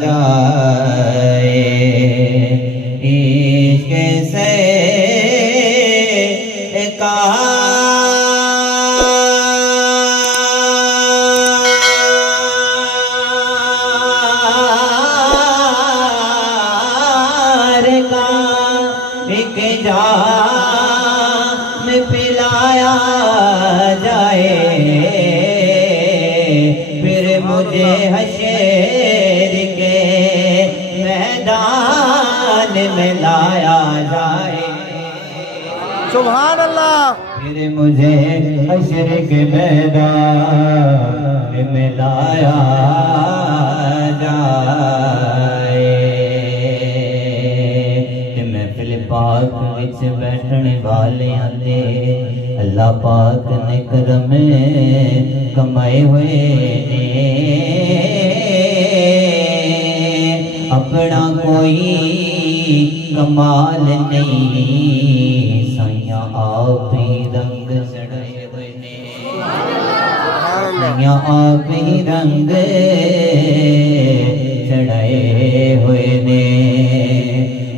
जाए इश्क से कार का एक जाम पिलाया जाए फिर मुझे हशर के मैदान में लाया जाए। सुभान अल्लाह। फिर मुझे हशर के मैदान में लाया जाए। महफिल पाक विच बैठने वाले आते अल्लाह पाक ने करम कमाए हुए ने अपना कोई कमाल नहीं साइया आप ही रंग चढ़ाए हुए ने साइया आप ही रंग चढ़ाए हुए ने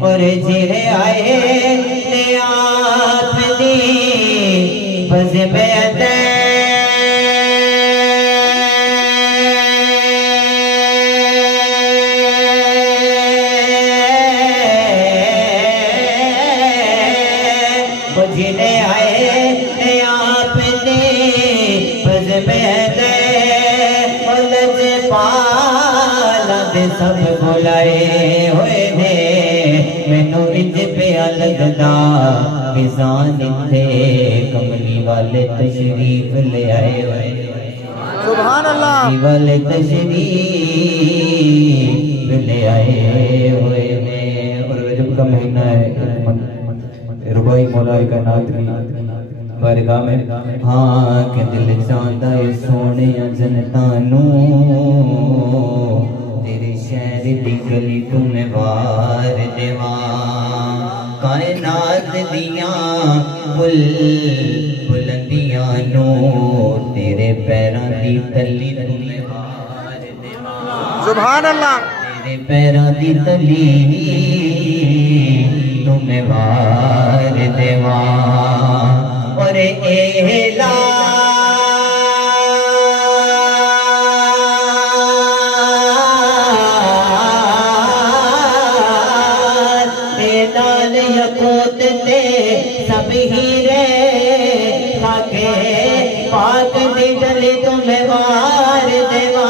और जिले आए ने आप दी बस में जिले आए ने आपने बस में दे सब बुलाए हुए ने मैनू इंज पे लगदा किसान थे कमली वाले तशरीफ ले आए हुए सुभान अल्लाह वाले तशरीफ ले आए हुए ने। और रजब का महीना है रुबाई मौलाई का नात बारगाह में हाँ के दिल चाहता है सोने जनता नू तेरे शहर दी गली तुम्हें वार देवा कायनात दिया बुलंदियां नू तेरे पैरां दी तली तुम्हें वार देवा सुभान अल्लाह तेरे पैरां दी तली तुम्हें वार देवा और एला लाल यकूत ते सब हीरे खाके पाक दी डली तुम्हें वार देवा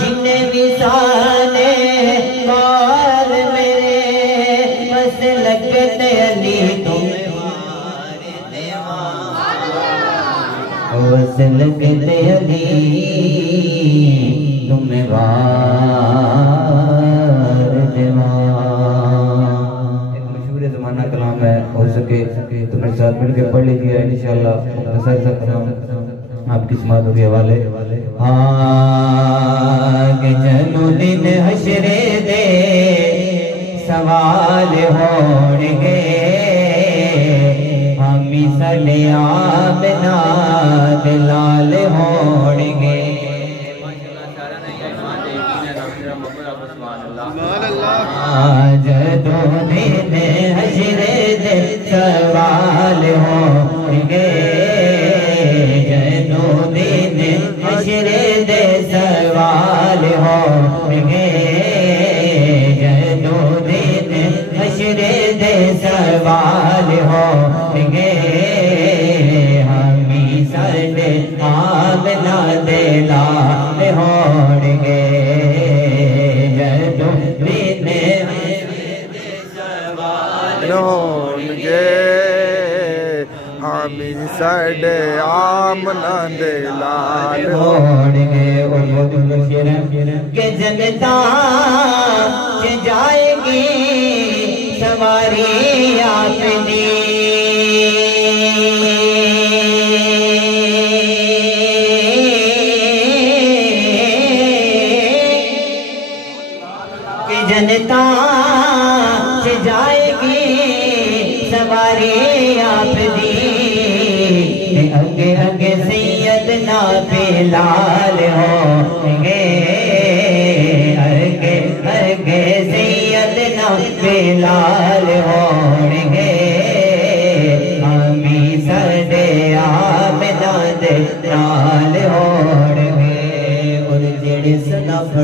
जिन्हें भी साने वार मेरे बस लगते अली तुम्हें वार देवा बस लगते अली तुम्हें वार देवा। जमाना कलाम है हो सके तो मेरे साथ मिलकर पढ़ लीजिए इंशाअल्लाह मुख्तसर सा कलाम आपकी समाअत के हवाले। हाँ के जन्मदिन हशरे दे सवाल होंगे हामी साडे आमना दिलाल होंगे जदों दिन हशरे दे सवाल होंगे जदों दिन हशरे दे सवाल होंगे जदों दिन हशरे दे सवाल होंगे हामी साडे आमना दे लाल होंगे जदों दिन हामी साडे आमना दे लाल होंगे के जनता के जाएगी सवारी आपनी के जनता से जाएगी सवारी आपनी अगे अगे सैयद ना पे लाल होंगे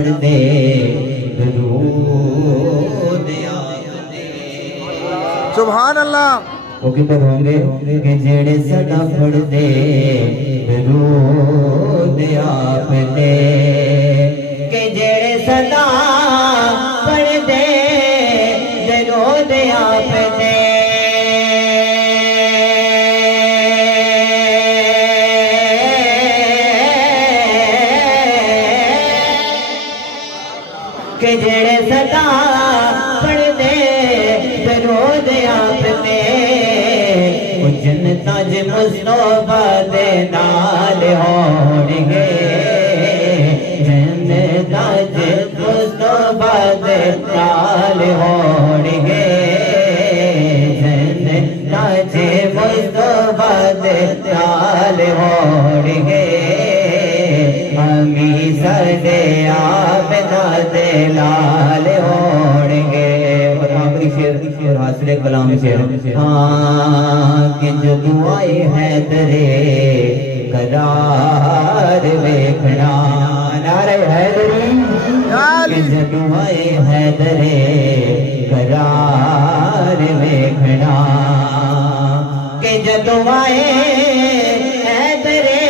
पढ़ दे दरूद आपदे। सुभान अल्लाह। वो किधर होंगे कि जेड़े सदा पढ़ दे दरूद आपदे, कि जेड़े सदा पढ़ दे दरूद आपदे। के जेड़े सदा पढ़ दे दरूद आपदे, ओ जन्नतां च मुस्तफा दे नाल होणगे। जन्नतां च मुस्तफा दे नाल होणगे। जन्नतां च मुस्तफा दे नाल होणगे। अमी सदे आमना दे लाल होणगे। और आखिरी शेर और हासिले कलाम शेर। हाँ कि जो दुआए हैदरे करार वेखना, नारे हैदरी कि जो दुआए हैदरे करार वेखना, कि जो दुआए हैदरे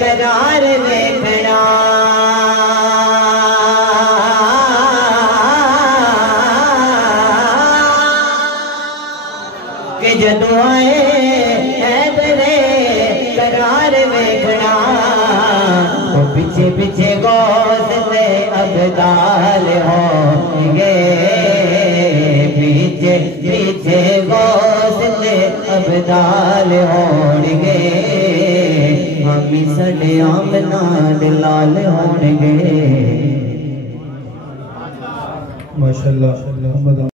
करार वेखना। कि जदों आए हैदरे करार वेखना, वो पीछे पीछे गौस दे अबदाल होंगे। पीछे पीछे गौस दे अबदाल होंगे। अमी सड़े आमना दे लाल होंगे। माशाअल्लाह।